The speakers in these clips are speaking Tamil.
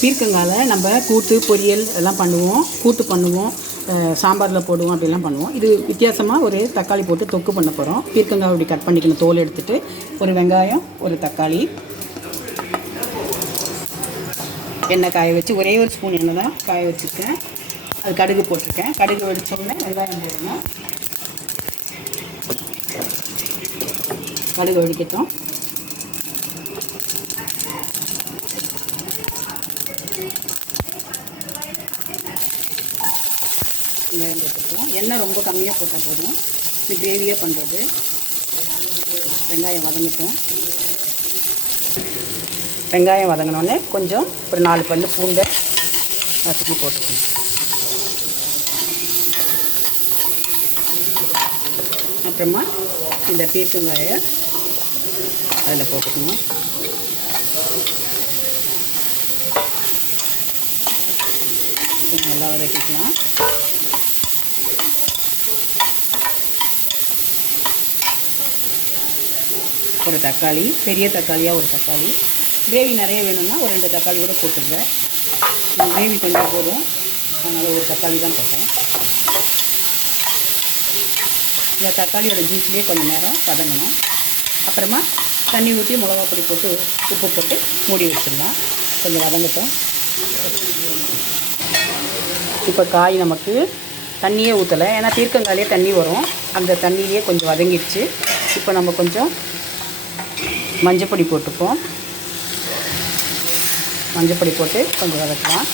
பீர்க்கங்காயில் நம்ம கூட்டு பொரியல் எல்லாம் பண்ணுவோம், கூட்டு பண்ணுவோம், சாம்பாரில் போடுவோம், அப்படிலாம் பண்ணுவோம். இது வித்தியாசமாக ஒரு தக்காளி போட்டு தொக்கு பண்ண போகிறோம். பீர்க்கங்காய் இப்படி கட் பண்ணிக்கணும், தோல் எடுத்துகிட்டு ஒரு வெங்காயம், ஒரு தக்காளி, எண்ணெய் காய வச்சு ஒரே ஒரு ஸ்பூன் எண்ணெய் தான் காய வச்சுருக்கேன். அது கடுகு போட்டிருக்கேன். கடுகு வெடிச்சோடனே வெங்காயம் போடணும். கடுகு வெடிக்கட்டும். வெங்காயம் போட்டுப்போம். எண்ணெய் ரொம்ப கம்மியாக போட்டால் போதும், இது கிரேவியாக பண்ணுறது. வெங்காயம் வதங்கிட்டோம். வெங்காயம் வதங்கினோடனே கொஞ்சம் ஒரு 4 பல்லு பூண்டை நசுக்கி போட்டுக்கணும். அப்புறமா இந்த பீர்க்கங்காயை அதில் போட்டுக்கணும். நல்லா வதக்கிக்கலாம். ஒரு தக்காளி, பெரிய தக்காளியாக ஒரு தக்காளி. கிரேவி நிறைய வேணும்னா ஒரு 2 தக்காளி கூட போட்டுங்க. கிரேவி கொஞ்சம் போதும், அதனால் ஒரு தக்காளி தான் போட்டேன். இந்த தக்காளியோட ஜூஸ்லேயே கொஞ்சம் நேரம் வதங்கணும். அப்புறமா தண்ணி ஊற்றி மிளகாப்பொடி போட்டு உப்பு போட்டு மூடி வச்சிடலாம். கொஞ்சம் வதங்கட்டும். இப்போ காய் நமக்கு தண்ணியே ஊற்றலை, ஏன்னா பீர்க்கங்காயிலே தண்ணி வரும். அந்த தண்ணியிலே கொஞ்சம் வதங்கிடுச்சு. இப்போ நம்ம கொஞ்சம் மஞ்சப்பொடி போட்டுப்போம். மஞ்சப்பொடி போட்டு கொஞ்சம் வதக்கலாம்.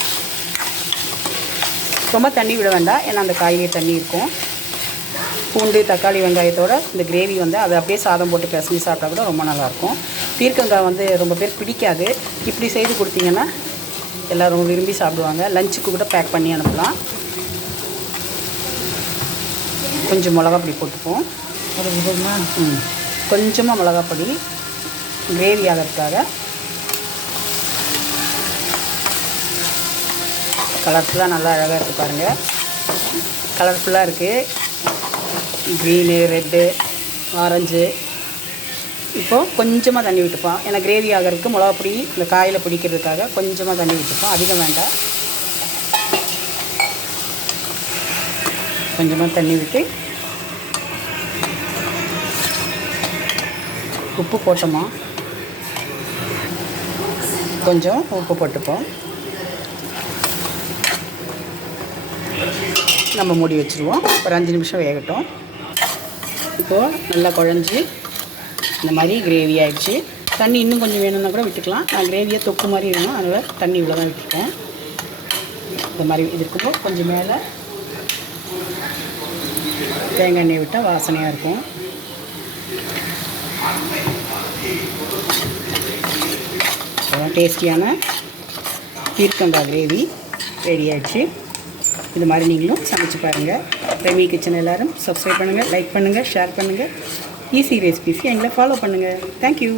ரொம்ப தண்ணி விட வேண்டாம், ஏன்னா அந்த காயிலே தண்ணி இருக்கும். பூண்டு, தக்காளி, வெங்காயத்தோட இந்த கிரேவி வந்து அதை அப்படியே சாதம் போட்டு பிசைஞ்சு சாப்பிட்டா கூட ரொம்ப நல்லாயிருக்கும். பீர்க்கங்காய் வந்து ரொம்ப பேர் பிடிக்காது. இப்படி செய்து கொடுத்தீங்கன்னா எல்லோரும் விரும்பி சாப்பிடுவாங்க. லஞ்சுக்கு கூட பேக் பண்ணி அனுப்பலாம். கொஞ்சம் மிளகாப்பொடி போட்டுப்போம். ஒரு விதமாக கொஞ்சமாக மிளகாப்பொடி கிரேவி ஆகிறதுக்காக. கலர்ஃபுல்லாக நல்லா அழகாக இருக்குது பாருங்கள். கலர்ஃபுல்லாக இருக்குது. Green, red, orange. இப்போது கொஞ்சமாக தண்ணி விட்டுப்போம், ஏன்னா கிரேவி ஆகிறதுக்கு மிளகாப்பொடி இந்த காயில் பிடிக்கிறதுக்காக கொஞ்சமாக தண்ணி விட்டுப்போம், அதிகம் வேண்டாம். கொஞ்சமாக தண்ணி விட்டு உப்பு போட்டோமா, கொஞ்சம் உப்பு போட்டுப்போம். நம்ம மூடி வச்சுருவோம். ஒரு 5 நிமிஷம் வேகட்டும். இப்போது நல்லா குழஞ்சி இந்த மாதிரி கிரேவி ஆகிடுச்சு. தண்ணி இன்னும் கொஞ்சம் வேணும்னா கூட விட்டுக்கலாம். நான் கிரேவியாக தொக்கு மாதிரி வேணும், அதனால் தண்ணி இவ்வளோ தான் விட்டுருக்கேன். இந்த மாதிரி இது இருக்கும்போது கொஞ்சம் மேலே தேங்காய் எண்ணெய் விட்டால் வாசனையாக இருக்கும். டேஸ்டியான பீர்க்கங்காய் கிரேவி ரெடி ஆகிடுச்சு. இது மாதிரி நீங்களும் சமைச்சு பாருங்கள். ரெமி கிச்சன் எல்லோரும் சப்ஸ்கிரைப் பண்ணுங்கள், லைக் பண்ணுங்கள், ஷேர் பண்ணுங்கள். ஈஸி ரெசிபிஸ் எங்களை ஃபாலோ பண்ணுங்கள். தேங்க்யூ.